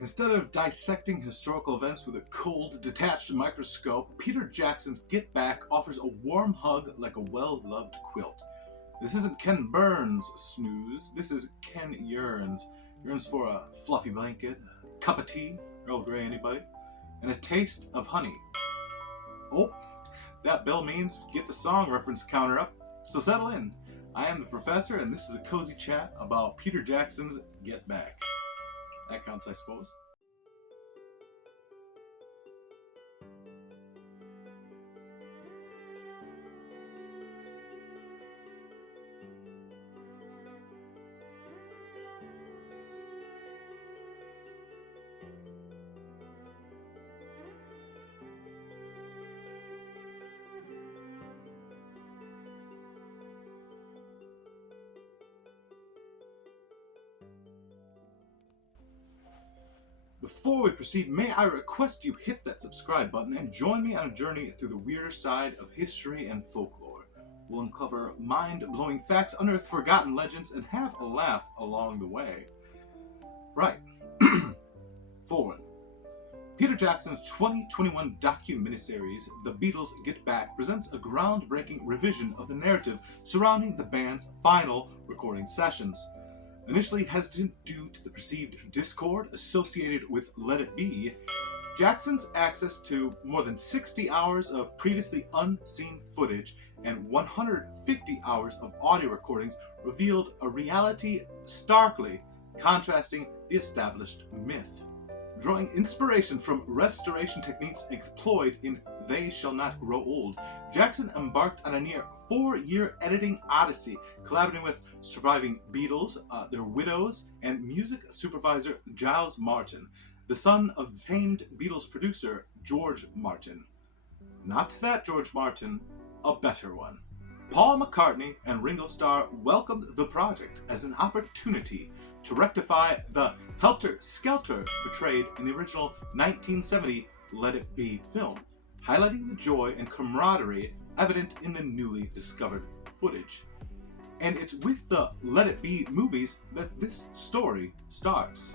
Instead of dissecting historical events with a cold, detached microscope, Peter Jackson's Get Back offers a warm hug like a well-loved quilt. This isn't Ken Burns' snooze, this is Ken Yearns. Yearns for a fluffy blanket, a cup of tea, Earl Grey anybody, and a taste of honey. Oh, that bell means get the song reference counter up, so settle in. I am the professor, and this is a cozy chat about Peter Jackson's Get Back. That counts, I suppose. Before we proceed, may I request you hit that subscribe button and join me on a journey through the weirder side of history and folklore. We'll uncover mind-blowing facts, unearth forgotten legends, and have a laugh along the way. Right. Forward. Peter Jackson's 2021 docu-miniseries, The Beatles Get Back, presents a groundbreaking revision of the narrative surrounding the band's final recording sessions. Initially hesitant due to the perceived discord associated with Let It Be, Jackson's access to more than 60 hours of previously unseen footage and 150 hours of audio recordings revealed a reality starkly contrasting the established myth. Drawing inspiration from restoration techniques employed in They Shall Not Grow Old, Jackson embarked on a near 4-year editing odyssey, collaborating with surviving Beatles, their widows, and music supervisor Giles Martin, the son of famed Beatles producer George Martin. Not that George Martin, a better one. Paul McCartney and Ringo Starr welcomed the project as an opportunity to rectify the helter-skelter portrayed in the original 1970 Let It Be film, highlighting the joy and camaraderie evident in the newly discovered footage. And it's with the Let It Be movies that this story starts.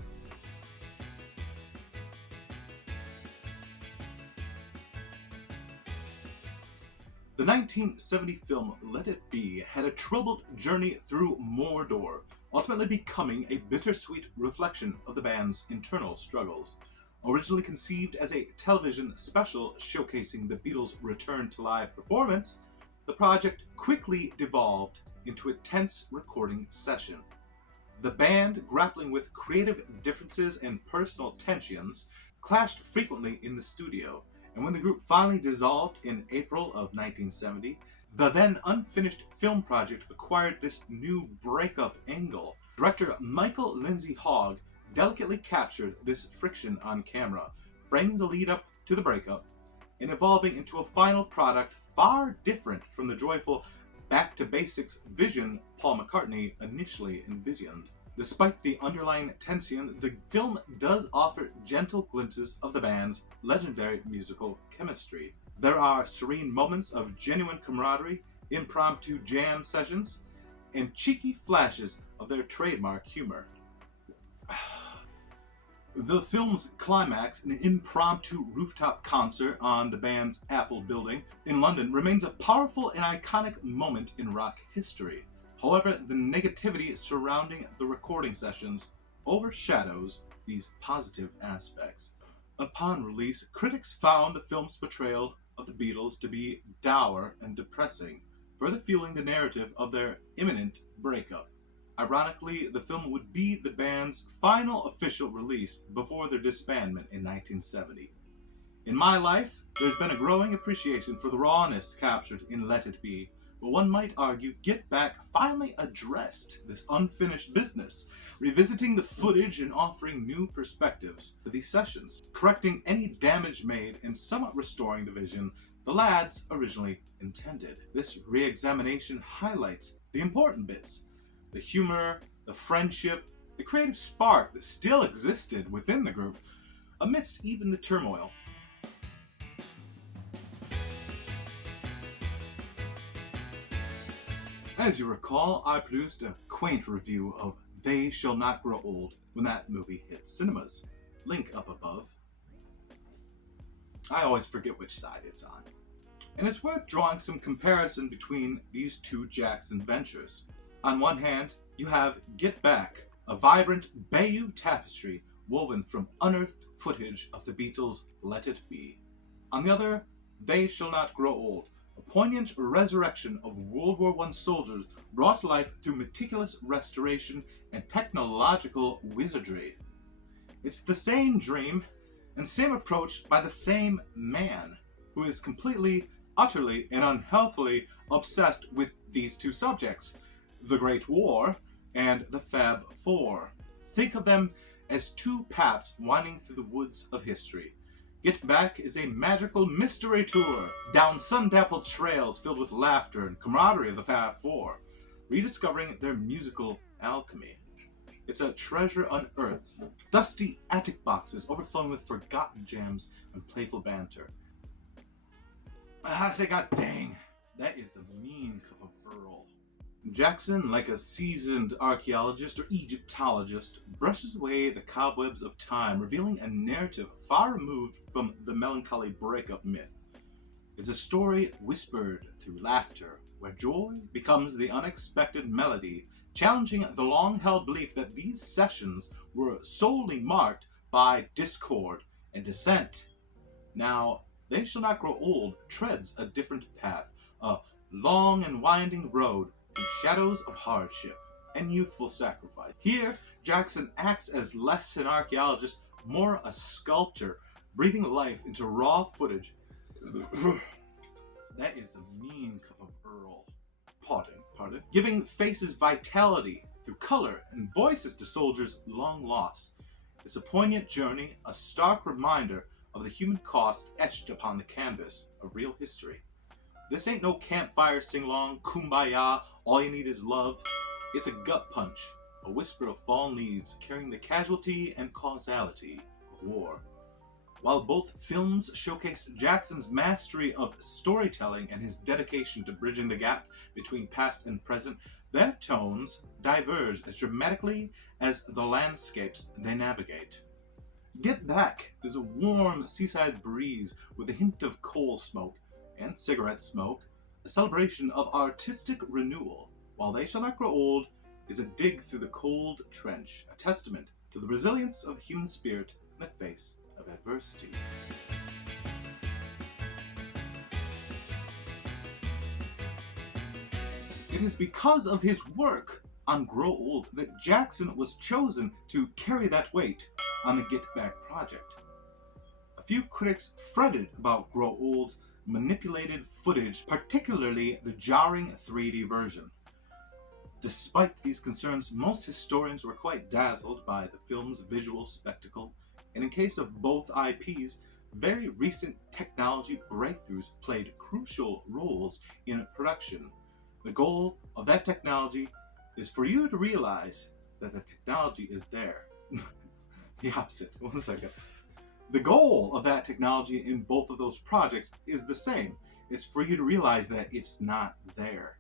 The 1970 film Let It Be had a troubled journey through Mordor, ultimately becoming a bittersweet reflection of the band's internal struggles. Originally conceived as a television special showcasing the Beatles' return to live performance, the project quickly devolved into a tense recording session. The band, grappling with creative differences and personal tensions, clashed frequently in the studio, and when the group finally dissolved in April of 1970, the then unfinished film project acquired this new breakup angle. Director Michael Lindsay Hogg delicately captured this friction on camera, framing the lead up to the breakup and evolving into a final product far different from the joyful back to basics vision Paul McCartney initially envisioned. Despite the underlying tension, the film does offer gentle glimpses of the band's legendary musical chemistry. There are serene moments of genuine camaraderie, impromptu jam sessions, and cheeky flashes of their trademark humor. The film's climax, an impromptu rooftop concert on the band's Apple building in London, remains a powerful and iconic moment in rock history. However, the negativity surrounding the recording sessions overshadows these positive aspects. Upon release, critics found the film's portrayal of the Beatles to be dour and depressing, further fueling the narrative of their imminent breakup. Ironically, the film would be the band's final official release before their disbandment in 1970. In my life, there's been a growing appreciation for the rawness captured in Let It Be, but one might argue Get Back finally addressed this unfinished business, revisiting the footage and offering new perspectives to these sessions, correcting any damage made and somewhat restoring the vision the lads originally intended. This re-examination highlights the important bits, the humor, the friendship, the creative spark that still existed within the group, amidst even the turmoil. As you recall, I produced a quaint review of They Shall Not Grow Old when that movie hit cinemas. link up above. I always forget which side it's on. And it's worth drawing some comparison between these two Jackson ventures. On one hand, you have Get Back, a vibrant Bayeux tapestry woven from unearthed footage of the Beatles' Let It Be. On the other, They Shall Not Grow Old, a poignant resurrection of World War I soldiers brought to life through meticulous restoration and technological wizardry. It's the same dream and same approach by the same man, who is completely, utterly, and unhealthily obsessed with these two subjects, the Great War and the Fab Four. Think of them as two paths winding through the woods of history. Get Back is a magical mystery tour down sun-dappled trails filled with laughter and camaraderie of the Fab Four, rediscovering their musical alchemy. It's a treasure unearthed, dusty attic boxes overflowing with forgotten gems and playful banter. I say, god dang, that is a mean cup of Earl. Jackson, like a seasoned archaeologist or Egyptologist, brushes away the cobwebs of time, revealing a narrative far removed from the melancholy breakup myth. It's a story whispered through laughter, where joy becomes the unexpected melody, challenging the long-held belief that these sessions were solely marked by discord and dissent. Now, They Shall Not Grow Old treads a different path, a long and winding road through shadows of hardship and youthful sacrifice. Here, Jackson acts as less an archaeologist, more a sculptor, breathing life into raw footage. That is a mean cup of Earl. Pardon. Giving faces vitality through color and voices to soldiers long lost. It's a poignant journey, a stark reminder of the human cost etched upon the canvas of real history. This ain't no campfire sing-along, kumbaya, all you need is love. It's a gut punch, a whisper of fallen leaves carrying the casualty and causality of war. While both films showcase Jackson's mastery of storytelling and his dedication to bridging the gap between past and present, their tones diverge as dramatically as the landscapes they navigate. Get Back is a warm seaside breeze with a hint of coal smoke and cigarette smoke, a celebration of artistic renewal, while They Shall Not Grow Old is a dig through the cold trench, a testament to the resilience of the human spirit in the face of adversity. It is because of his work on Grow Old that Jackson was chosen to carry that weight on the Get Back project. A few critics fretted about Grow Old's manipulated footage, particularly the jarring 3D version. Despite these concerns, most historians were quite dazzled by the film's visual spectacle, and in case of both IPs, very recent technology breakthroughs played crucial roles in production. The goal of that technology is for you to realize that the technology is there. The opposite. One second. The goal of that technology in both of those projects is the same. It's for you to realize that it's not there.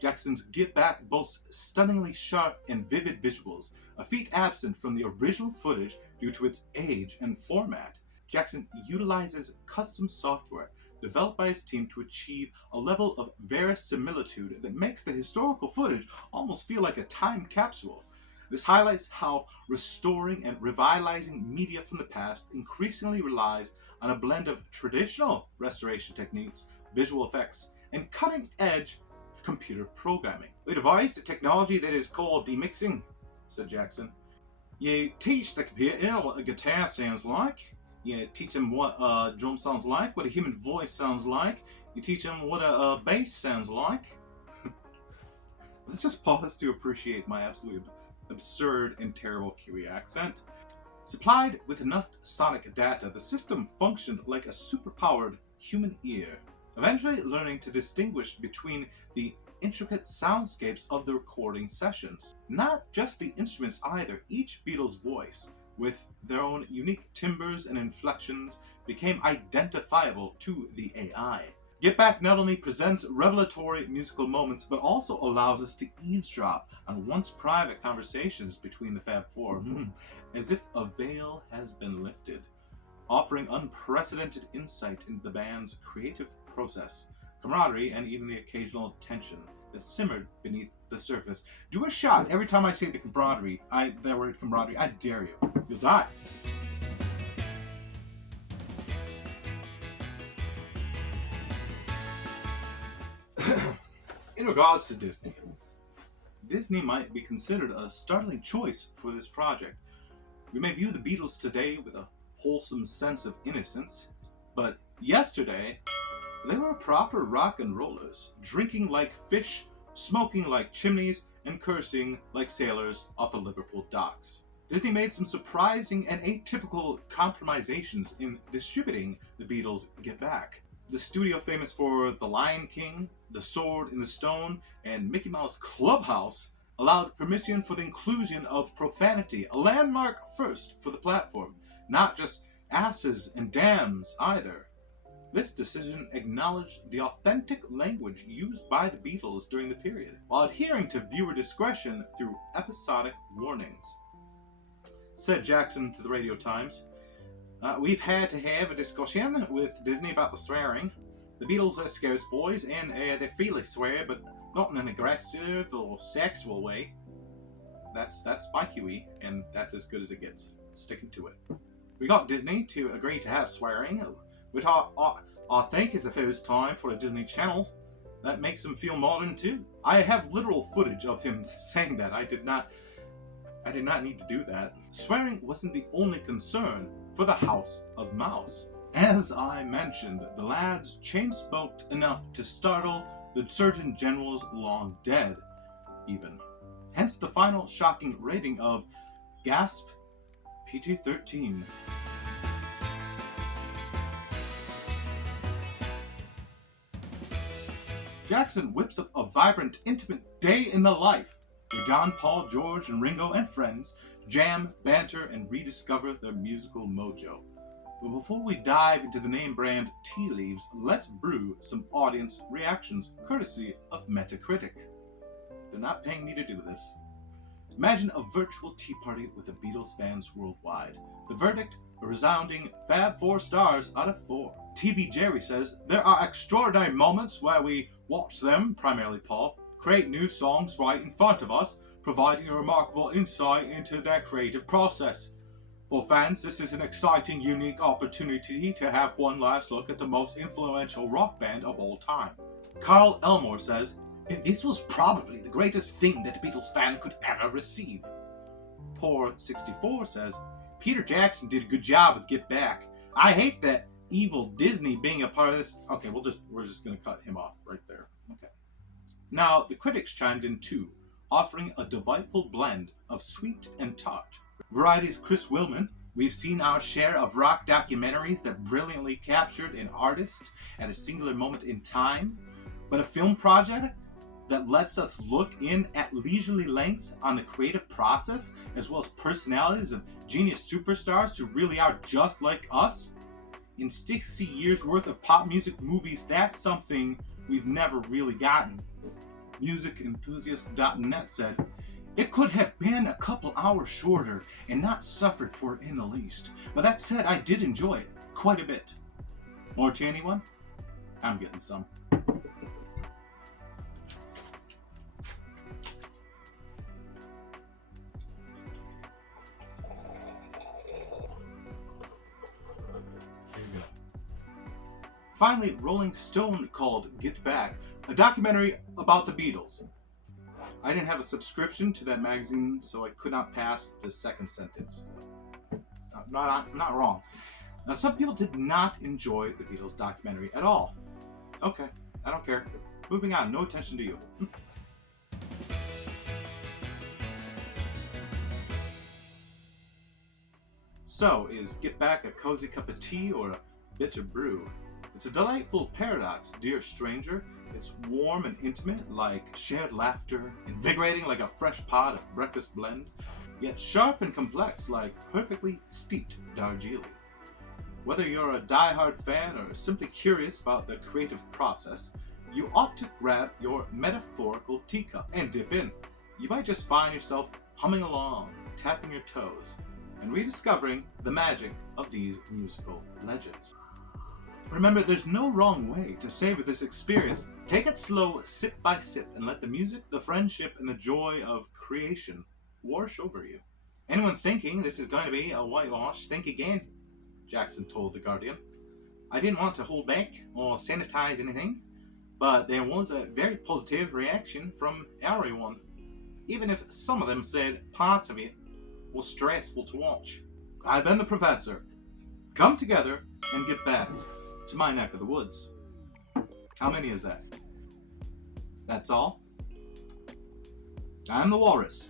Jackson's Get Back boasts stunningly sharp and vivid visuals, a feat absent from the original footage due to its age and format. Jackson utilizes custom software developed by his team to achieve a level of verisimilitude that makes the historical footage almost feel like a time capsule. This highlights how restoring and revitalizing media from the past increasingly relies on a blend of traditional restoration techniques, visual effects, and cutting-edge computer programming. We devised a technology that is called demixing, said Jackson. You teach the computer what a guitar sounds like. You teach them what a drum sounds like, what a human voice sounds like. You teach them what a bass sounds like. Let's just pause to appreciate my absolute absurd and terrible Kiwi accent. Supplied with enough sonic data, the system functioned like a superpowered human ear, eventually learning to distinguish between the intricate soundscapes of the recording sessions. Not just the instruments either, each Beatles voice, with their own unique timbres and inflections, became identifiable to the AI. Get Back not only presents revelatory musical moments, but also allows us to eavesdrop on once private conversations between the Fab Four, as if a veil has been lifted, offering unprecedented insight into the band's creative process, camaraderie, and even the occasional tension that simmered beneath the surface. Do a shot every time I say the camaraderie. That word camaraderie. I dare you. You'll die. In regards to Disney, Disney might be considered a startling choice for this project. We may view the Beatles today with a wholesome sense of innocence, but yesterday, they were proper rock and rollers, drinking like fish, smoking like chimneys, and cursing like sailors off the Liverpool docks. Disney made some surprising and atypical compromisations in distributing the Beatles' Get Back. The studio famous for The Lion King, The Sword in the Stone, and Mickey Mouse Clubhouse allowed permission for the inclusion of profanity, a landmark first for the platform, not just asses and damns either. This decision acknowledged the authentic language used by the Beatles during the period, while adhering to viewer discretion through episodic warnings. Said Jackson to the Radio Times, "We've had to have a discussion with Disney about the swearing. The Beatles are scarce boys, and they freely swear, but not in an aggressive or sexual way." That's by QE, and that's as good as it gets. Sticking to it. We got Disney to agree to have swearing, which I think is the first time for a Disney Channel. That makes him feel modern too. I have literal footage of him saying that. I did not need to do that. Swearing wasn't the only concern for the House of Mouse. As I mentioned, the lads chain-smoked enough to startle the Surgeon General's long dead, even. Hence the final shocking rating of, gasp, PG-13. Jackson whips up a vibrant, intimate day in the life, where John, Paul, George, and Ringo and friends jam, banter, and rediscover their musical mojo. But before we dive into the name brand tea leaves, let's brew some audience reactions, courtesy of Metacritic. They're not paying me to do this. Imagine a virtual tea party with the Beatles fans worldwide. The verdict, a resounding Fab 4 stars out of 4. TV Jerry says, "There are extraordinary moments where we watch them," primarily Paul, "create new songs right in front of us, providing a remarkable insight into their creative process. For fans, this is an exciting, unique opportunity to have one last look at the most influential rock band of all time." Carl Elmore says, "This was probably the greatest thing that a Beatles fan could ever receive." Poor 64 says, "Peter Jackson did a good job with Get Back. I hate that evil Disney being a part of this." Okay, we're just gonna cut him off right there. Okay. Now the critics chimed in too, offering a delightful blend of sweet and tart. Variety's Chris Willman, "We've seen our share of rock documentaries that brilliantly captured an artist at a singular moment in time, but a film project that lets us look in at leisurely length on the creative process as well as personalities of genius superstars who really are just like us. In 60 years worth of pop music movies, that's something we've never really gotten." Musicenthusiast.net said, "It could have been a couple hours shorter and not suffered for it in the least. But that said, I did enjoy it quite a bit." More to anyone? I'm getting some. Finally, Rolling Stone called Get Back a documentary about the Beatles. I didn't have a subscription to that magazine, so I could not pass the second sentence. It's not wrong. Now, some people did not enjoy the Beatles documentary at all. Okay, I don't care. Moving on, no attention to you. So, is Get Back a cozy cup of tea or a bitter brew? It's a delightful paradox, dear stranger. It's warm and intimate, like shared laughter, invigorating like a fresh pot of breakfast blend, yet sharp and complex like perfectly steeped Darjeeling. Whether you're a die-hard fan or simply curious about the creative process, you ought to grab your metaphorical teacup and dip in. You might just find yourself humming along, tapping your toes, and rediscovering the magic of these musical legends. Remember, there's no wrong way to savor this experience. Take it slow, sip by sip, and let the music, the friendship, and the joy of creation wash over you. Anyone thinking this is going to be a whitewash, think again, Jackson told The Guardian. I didn't want to hold back or sanitize anything, but there was a very positive reaction from everyone, even if some of them said parts of it was stressful to watch. I've been the professor. Come together and get back to my neck of the woods. How many is that? That's all? I'm the walrus.